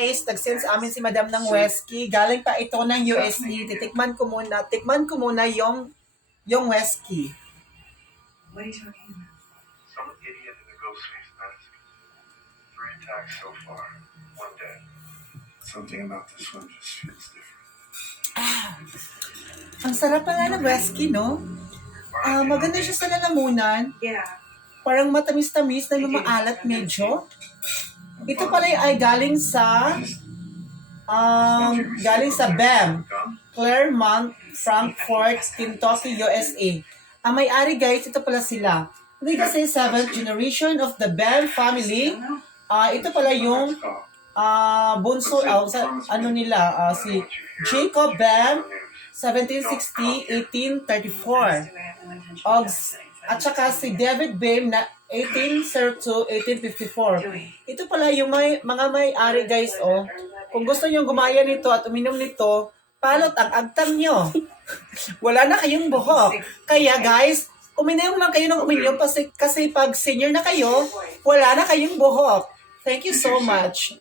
guys, nag-send sa amin si Madam ng whiskey. Galing pa ito ng USD. Tikman ko muna yung whiskey. What are you talking about? Some idiot in a ghost face mask. 3 attacks so far. 1 dead. Something about this one just feels different. Ang sarap pala ng whiskey, no? Maganda siya sa lalamunan. Yeah. Parang matamis-tamis na maalat medyo. Ito pala ay galing sa BAM, Claremont, Frankfort, Kentucky, USA. Ang may-ari guys, ito pala sila. Hindi kasi 7th generation of the BAM family. Ito pala yung bunso, si Jacob BAM, 1760-1834. At saka si David BAM na 1802-1854. Ito pala yung mga may-ari guys, oh. Kung gusto nyo gumaya nito at uminom nito, palot ang agtang nyo. Wala na kayong buhok. Kaya guys, uminom lang kayo ng uminom kasi pag senior na kayo, wala na kayong buhok. Thank you so much.